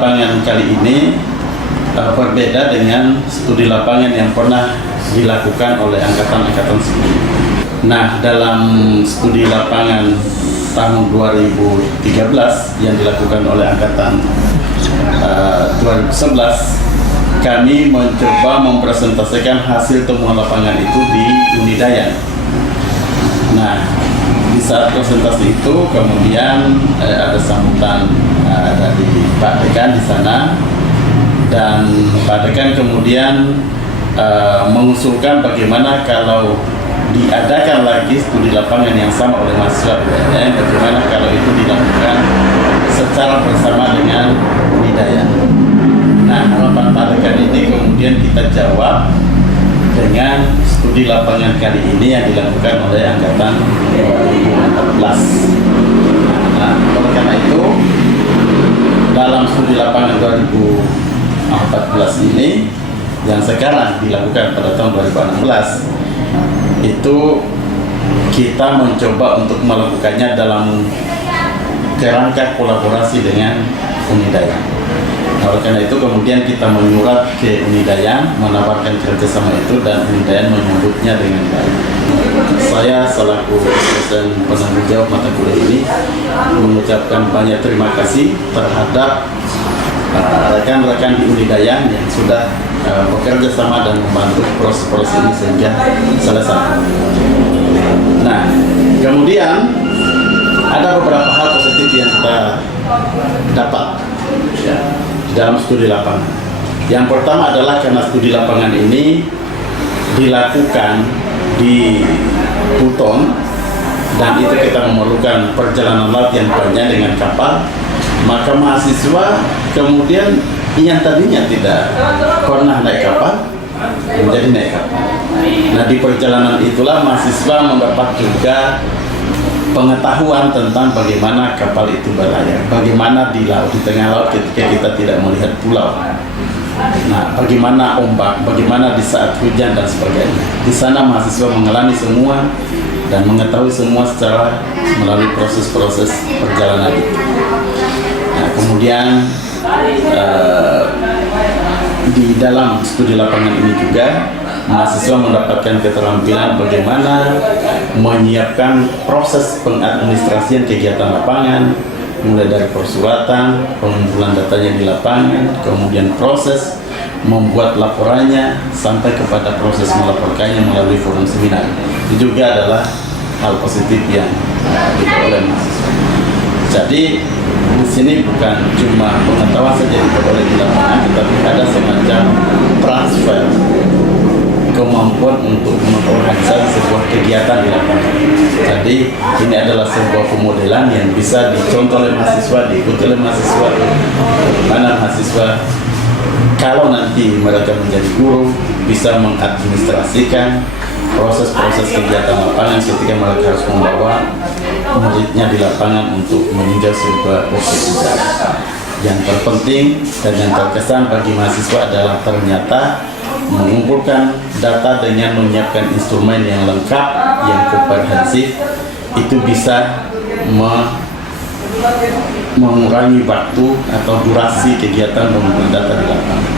lapangan kali ini berbeda dengan studi lapangan yang pernah dilakukan oleh angkatan-angkatan sebelumnya. Nah, dalam studi lapangan tahun 2013 yang dilakukan oleh angkatan 2011, kami mencoba mempresentasikan hasil temuan lapangan itu di Unidayan. Nah, di saat presentasi itu kemudian ada sambutan dari Pak Dekan di sana, dan Pak Dekan kemudian mengusulkan bagaimana kalau diadakan lagi studi lapangan yang sama oleh mahasiswa UNN, bagaimana kalau itu dilakukan secara bersama dengan Unidayan. Nah, harapan Pak Dekan ini kemudian kita jawab dengan studi lapangan kali ini yang dilakukan oleh angkatan 2014. Nah, oleh karena itu dalam studi lapangan 2014 ini yang sekarang dilakukan pada tahun 2016 itu kita mencoba untuk melakukannya dalam kerangka kolaborasi dengan Unidayan. Oleh karena itu kemudian kita menyurat ke Unidayan menawarkan kerjasama itu, dan Unidayan menyambutnya dengan baik. Saya selaku dosen penanggung jawab mata kuliah ini mengucapkan banyak terima kasih terhadap rekan-rekan di Unidayan yang sudah bekerja sama dan membantu proses-proses ini sehingga selesai. Nah, kemudian ada beberapa hal positif yang kita dapat di dalam studi lapangan. Yang pertama adalah karena studi lapangan ini dilakukan di Buton, dan itu kita memerlukan perjalanan laut yang panjang dengan kapal, maka mahasiswa kemudian yang tadinya tidak pernah naik kapal menjadi naik kapal. Nah, di perjalanan itulah mahasiswa mendapat juga pengetahuan tentang bagaimana kapal itu berlayar, bagaimana di laut, di tengah laut ketika kita tidak melihat pulau. Nah, bagaimana ombak, bagaimana di saat hujan dan sebagainya. Di sana mahasiswa mengalami semua dan mengetahui semua secara melalui proses-proses perjalanan itu. Nah, kemudian di dalam studi lapangan ini juga mahasiswa mendapatkan keterampilan bagaimana menyiapkan proses pengadministrasian kegiatan lapangan, mulai dari persuratan, pengumpulan datanya di lapangan, kemudian proses membuat laporannya sampai kepada proses melaporkannya melalui forum seminar. Itu juga adalah hal positif yang diperoleh mahasiswa. Jadi di sini bukan cuma pengetahuan saja yang diperoleh di lapangan, tetapi ada semacam transfer kemampuan untuk mengorganisasi sebuah kegiatan di lapangan. Jadi ini adalah sebuah pemodelan yang bisa dicontoh oleh mahasiswa, diikuti oleh mahasiswa, bagaimana mahasiswa kalau nanti mereka menjadi guru bisa mengadministrasikan proses-proses kegiatan lapangan ketika mereka harus membawa muridnya di lapangan untuk meninjau sebuah objek wisata. Yang terpenting dan yang terkesan bagi mahasiswa adalah ternyata mengumpulkan data dengan menyiapkan instrumen yang lengkap, yang komprehensif, itu bisa mengurangi waktu atau durasi kegiatan pengumpulan data di lapangan.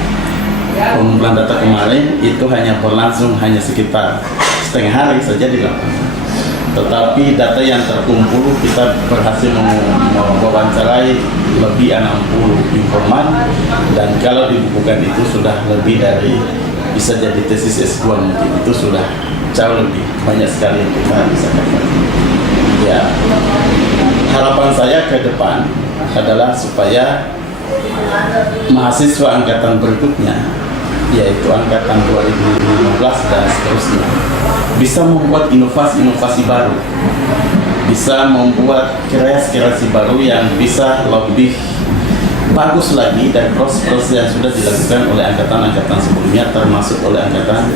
Pengumpulan data kemarin itu hanya berlangsung hanya sekitar setengah hari saja di lapangan. Tetapi data yang terkumpul kita berhasil mewawancarai lebih 60 informan, dan kalau dibukukan itu sudah lebih dari, bisa jadi tesis S2 mungkin, itu sudah jauh lebih banyak sekali yang kita bisa cover. Ya, harapan saya ke depan adalah supaya mahasiswa angkatan berikutnya, yaitu angkatan 2015 dan seterusnya, bisa membuat inovasi-inovasi baru, bisa membuat kreasi-kreasi baru yang bisa lebih bagus lagi dari proses-proses yang sudah dilakukan oleh angkatan-angkatan sebelumnya, termasuk oleh angkatan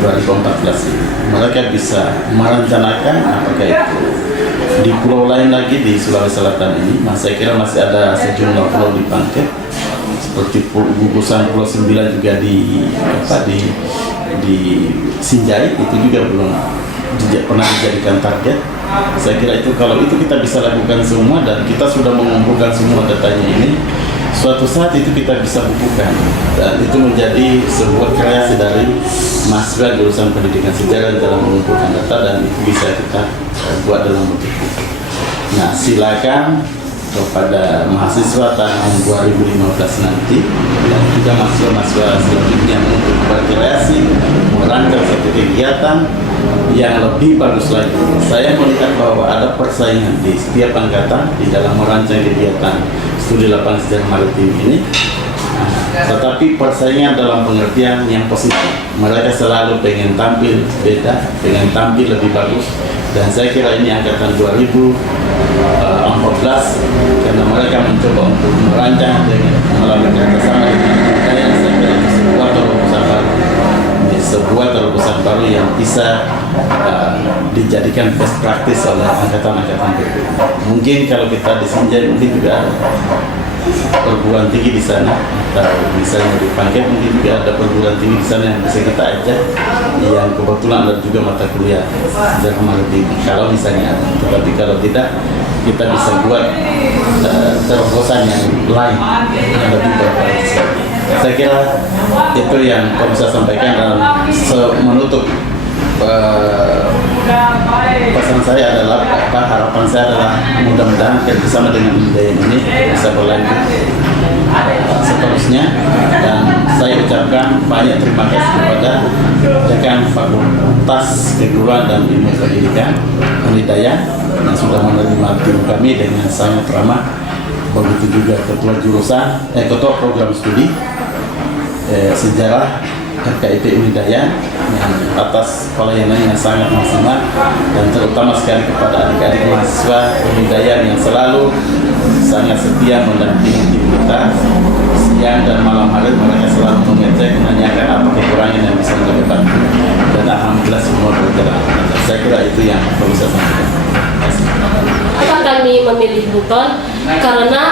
2014 ini. Mereka bisa merencanakan apakah itu di pulau lain lagi di Sulawesi Selatan ini. Saya kira masih ada sejumlah pulau di Pangkep, seperti gugusan Pulau 9 juga di Sinjai, itu juga belum pernah dijadikan target. Saya kira itu, kalau itu kita bisa lakukan semua dan kita sudah mengumpulkan semua datanya ini, suatu saat itu kita bisa bukukan, dan itu menjadi sebuah kreasi dari mahasiswa jurusan pendidikan sejarah dalam mengumpulkan data, dan itu bisa kita buat dalam bentuk buku. Nah, silakan kepada mahasiswa tahun 2015 nanti dan juga mahasiswa-mahasiswa selanjutnya untuk berkreasi merancang satu kegiatan yang lebih bagus lagi. Saya melihat bahwa ada persaingan di setiap angkatan di dalam merancang kegiatan studi lapangan sejarah maritim ini, tetapi persaingan dalam pengertian yang positif. Mereka selalu pengen tampil beda, pengen tampil lebih bagus, dan saya kira ini angkatan 2014 karena mereka mencoba untuk merancang dengan melalui kerjasama dengan yang saya kira itu sebuah terobosan baru yang bisa dijadikan best practice oleh angkatan-angkatan berikutnya. Mungkin kalau kita di Sinjai mungkin juga ada perguruan tinggi di sana, atau misalnya di Pangkep mungkin juga ada perguruan tinggi di sana yang bisa kita ajak, yang kebetulan ada juga mata kuliah sejarah maritim kalau misalnya ada. Tetapi kalau tidak, kita bisa buat terobosan yang lain yang lebih berkualitas. Saya kira itu yang kami bisa sampaikan, dan menutup pesan saya adalah, harapan saya adalah mudah-mudahan kerjasama dengan UNIDAYAN ini bisa berlanjut seterusnya, dan saya ucapkan banyak terima kasih kepada Dekan Fakultas Keguruan dan Ilmu Pendidikan UNIDAYAN yang sudah menerima tim kami dengan sangat ramah. Begitu juga ketua jurusan, ketua program studi sejarah FKIP UNIDAYAN yang atas pelayanan yang sangat maksimal, dan terutama sekali kepada adik-adik mahasiswa UNIDAYAN yang selalu sangat setia mendampingi tim kita siang dan malam hari. Mereka selalu mengecek, menanyakan apa kekurangan yang bisa mereka bantu, dan alhamdulillah semua berjalan. Saya kira itu yang perlu saya sampaikan. Kenapa kami memilih Buton? Karena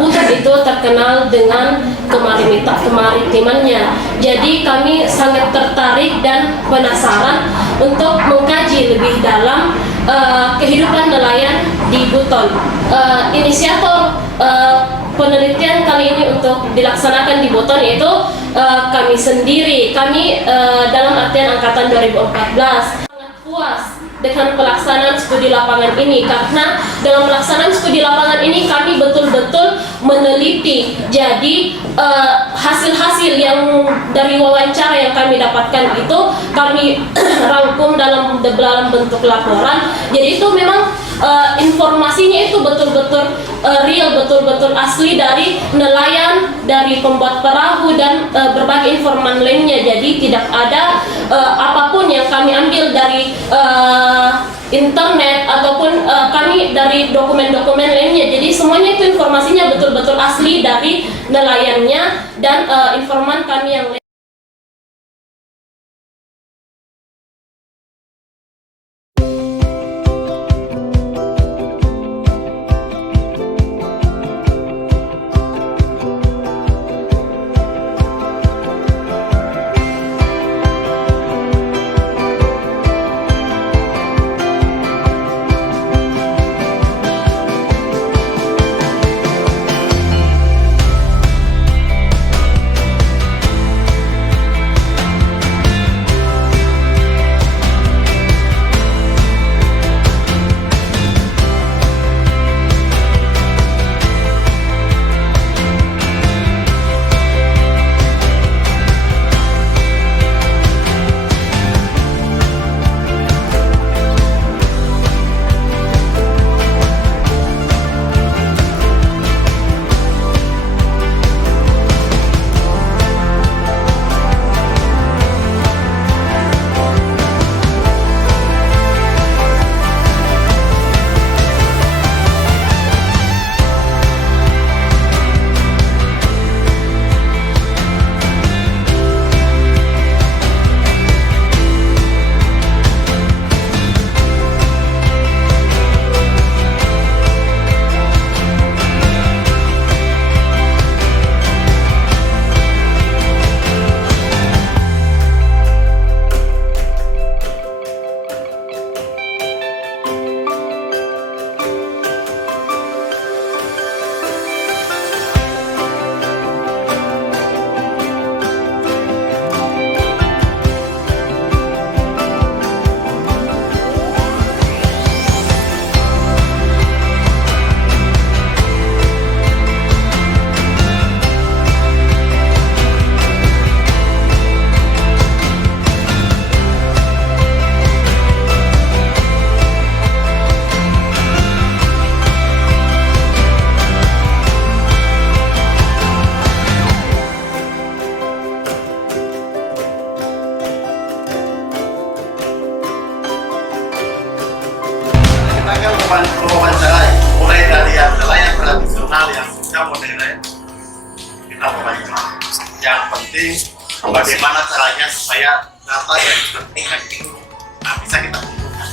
Buton itu terkenal dengan kemaritimannya. Jadi kami sangat tertarik dan penasaran untuk mengkaji lebih dalam kehidupan nelayan di Buton. Inisiator penelitian kali ini untuk dilaksanakan di Buton yaitu kami sendiri. Kami dalam artian angkatan 2014 sangat puas dengan pelaksanaan studi lapangan ini, karena dalam pelaksanaan studi lapangan ini kami betul-betul meneliti. Jadi hasil-hasil yang dari wawancara yang kami dapatkan itu kami rangkum dalam bentuk laporan. Jadi itu memang informasinya itu betul-betul real, betul-betul asli dari nelayan, dari pembuat perahu, dan berbagai informan lainnya. Jadi tidak ada apapun yang kami ambil dari internet ataupun kami dari dokumen-dokumen lainnya. Jadi semuanya itu informasinya betul-betul asli dari nelayannya dan informan kami yang lain. mewawancarai mulai dari yang nelayan tradisional yang sudah modern, kita wawancara. Yang penting bagaimana caranya supaya data yang penting itu bisa kita kumpulkan.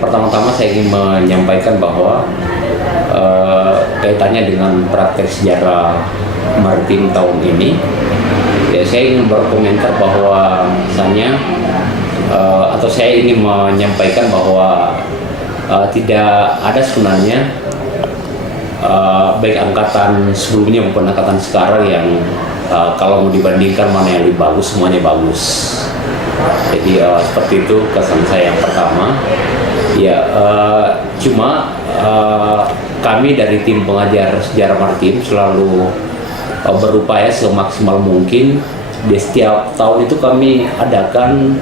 pertama-tama saya ingin menyampaikan bahwa kaitannya dengan praktek sejarah maritim tahun ini, ya saya ingin berkomentar bahwa saya ingin menyampaikan bahwa tidak ada sebenarnya baik angkatan sebelumnya maupun angkatan sekarang yang kalau mau dibandingkan mana yang lebih bagus, semuanya bagus. Jadi seperti itu kesan saya yang pertama. Ya, cuma kami dari tim pengajar sejarah maritim selalu berupaya semaksimal mungkin. Di setiap tahun itu kami adakan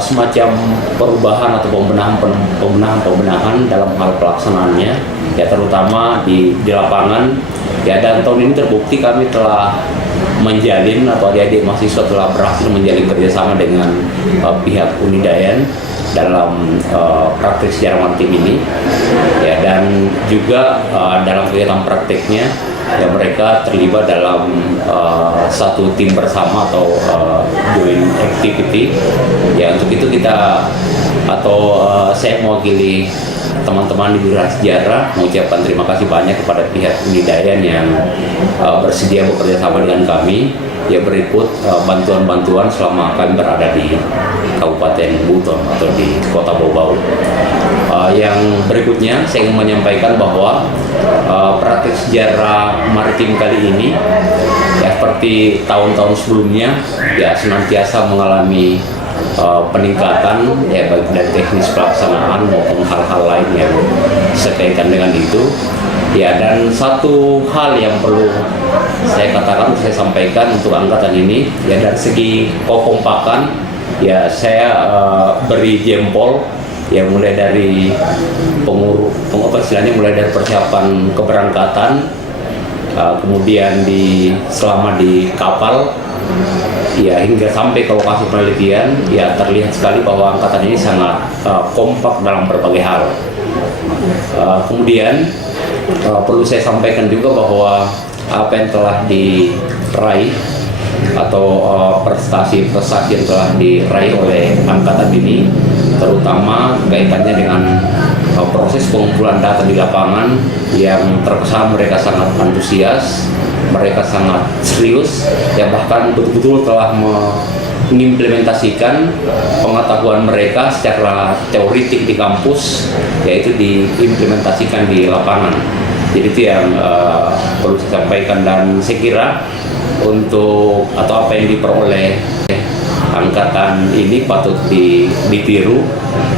semacam perubahan atau pembenahan dalam hal pelaksanaannya, ya terutama di lapangan. Ya, dan tahun ini terbukti kami telah menjalin atau adik-adik mahasiswa telah berhasil menjalin kerjasama dengan pihak Unidayan dalam praktik sejarah maritim ini, ya, dan juga dalam kegiatan prakteknya ya mereka terlibat dalam satu tim bersama atau joint activity. Ya, untuk itu saya mewakili teman-teman di jurusan sejarah mengucapkan terima kasih banyak kepada pihak Unidayan yang bersedia bekerja sama dengan kami, ya berikut bantuan-bantuan selama kami berada di Kabupaten Buton atau di Kota Bau-Bau. Yang berikutnya saya ingin menyampaikan bahwa praktik sejarah maritim kali ini ya seperti tahun-tahun sebelumnya ya senantiasa mengalami peningkatan ya baik dari teknis pelaksanaan maupun hal-hal lain yang sekaitan dengan itu. Ya, dan satu hal yang perlu saya sampaikan untuk angkatan ini ya dari segi kekompakan ya saya beri jempol ya mulai dari mulai dari persiapan keberangkatan, kemudian selama di kapal ya hingga sampai ke lokasi penelitian ya terlihat sekali bahwa angkatan ini sangat kompak dalam berbagai hal. Kemudian perlu saya sampaikan juga bahwa apa yang telah diraih atau prestasi-prestasi yang telah diraih oleh angkatan ini terutama kaitannya dengan proses pengumpulan data di lapangan yang terkesan mereka sangat antusias, mereka sangat serius, ya bahkan betul-betul telah mengimplementasikan pengetahuan mereka secara teoritik di kampus, yaitu diimplementasikan di lapangan. Jadi itu yang perlu saya sampaikan, dan saya kira untuk apa yang diperoleh angkatan ini patut ditiru.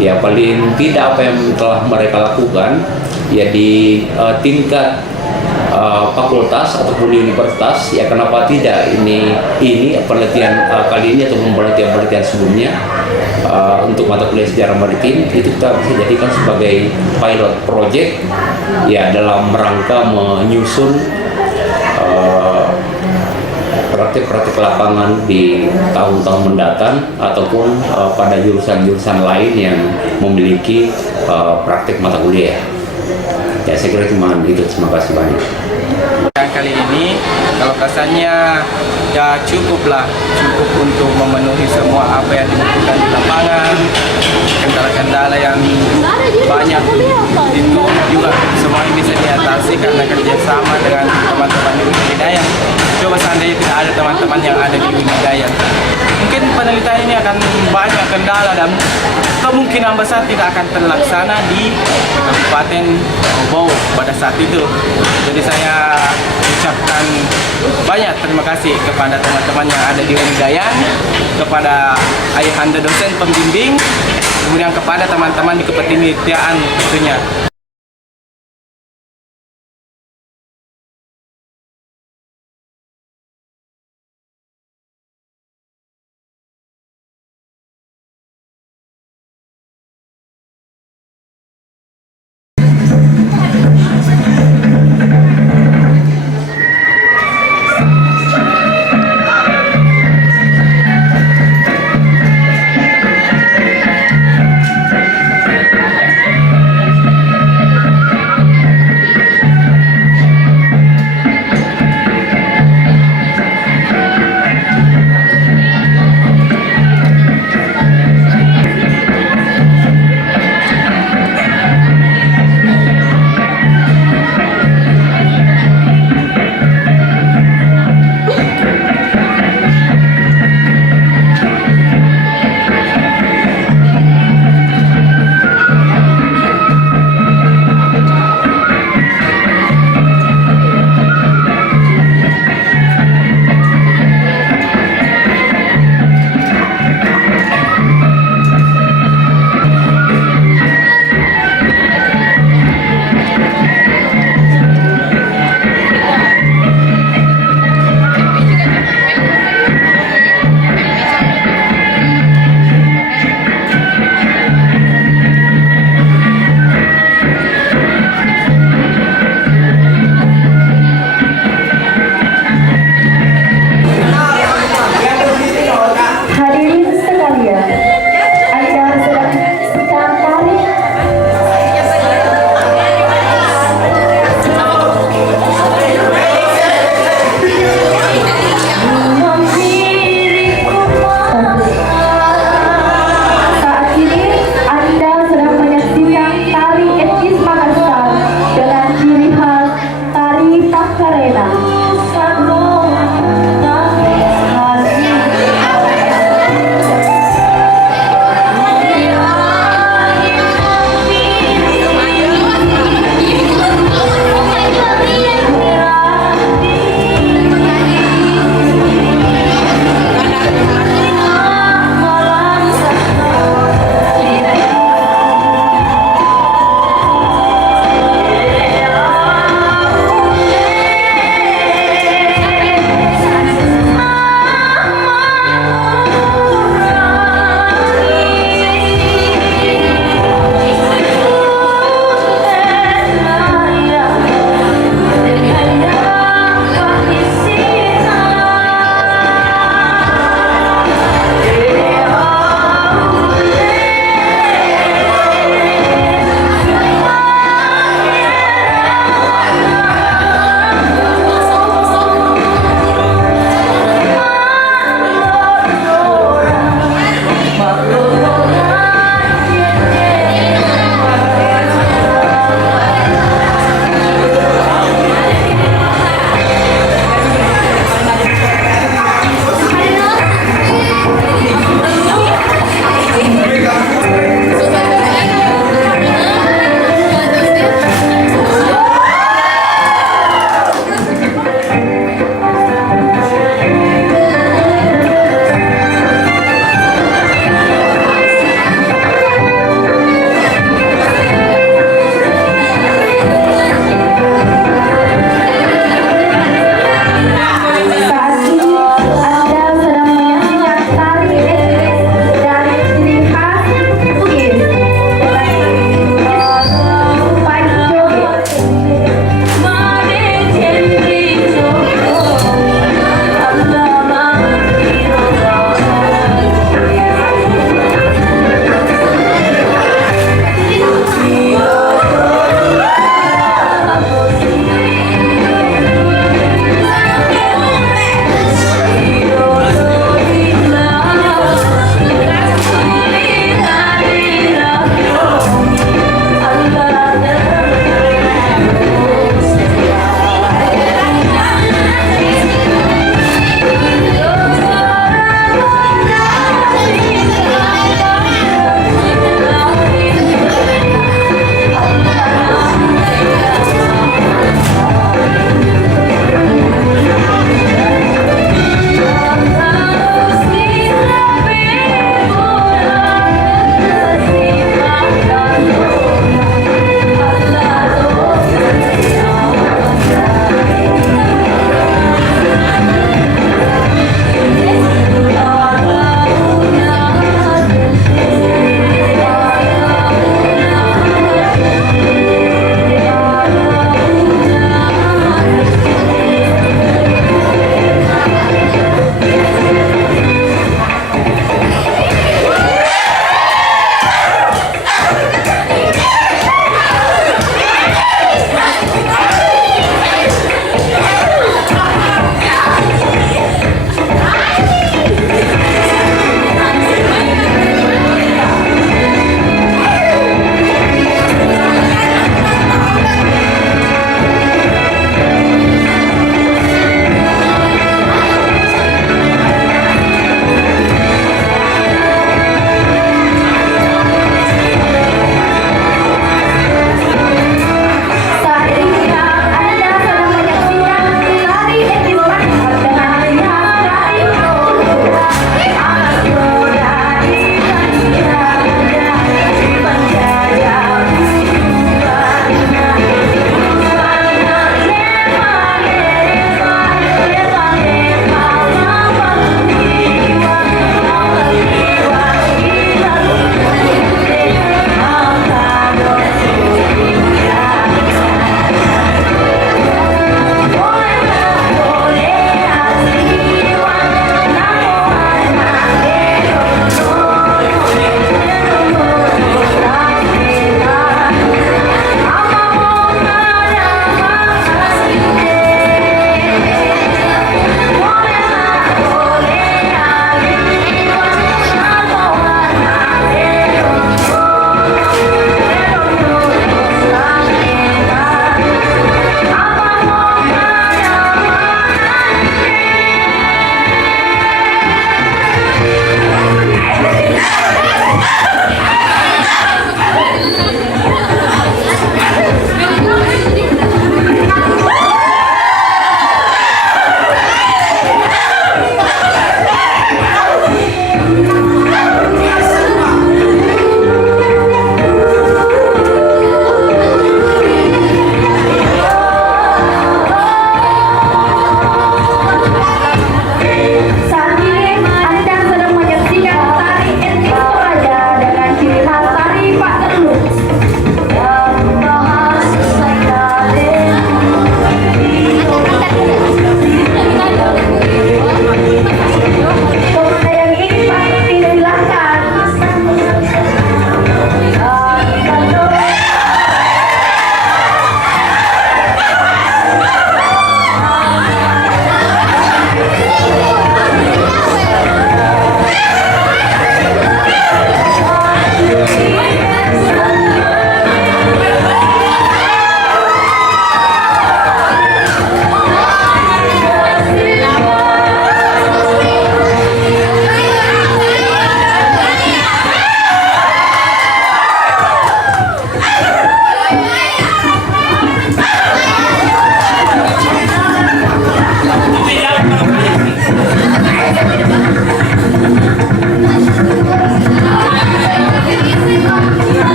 Ya paling tidak apa yang telah mereka lakukan ya di tingkat fakultas ataupun di universitas, ya kenapa tidak ini penelitian kali ini ataupun penelitian sebelumnya untuk mata kuliah sejarah maritim itu kita bisa jadikan sebagai pilot project ya dalam rangka menyusun praktik-praktik lapangan di tahun-tahun mendatang ataupun pada jurusan-jurusan lain yang memiliki praktik mata kuliah. Ya saya kira cuma itu, terima kasih banyak. Kali ini kalau kesannya ya cukup untuk memenuhi semua apa yang dibutuhkan di lapangan. Kendala-kendala yang banyak itu juga semua bisa diatasi karena kerjasama dengan teman-teman di Unidayan. Coba seandainya tidak ada teman-teman yang ada di Unidayan, mungkin penelitian ini akan banyak kendala dan kemungkinan besar tidak akan terlaksana di Kabupaten Bau pada saat itu. Jadi saya ucapkan banyak terima kasih kepada teman-teman yang ada di Unidayan, kepada ayahanda dosen pembimbing, kemudian kepada teman-teman di kepenelitian tentunya.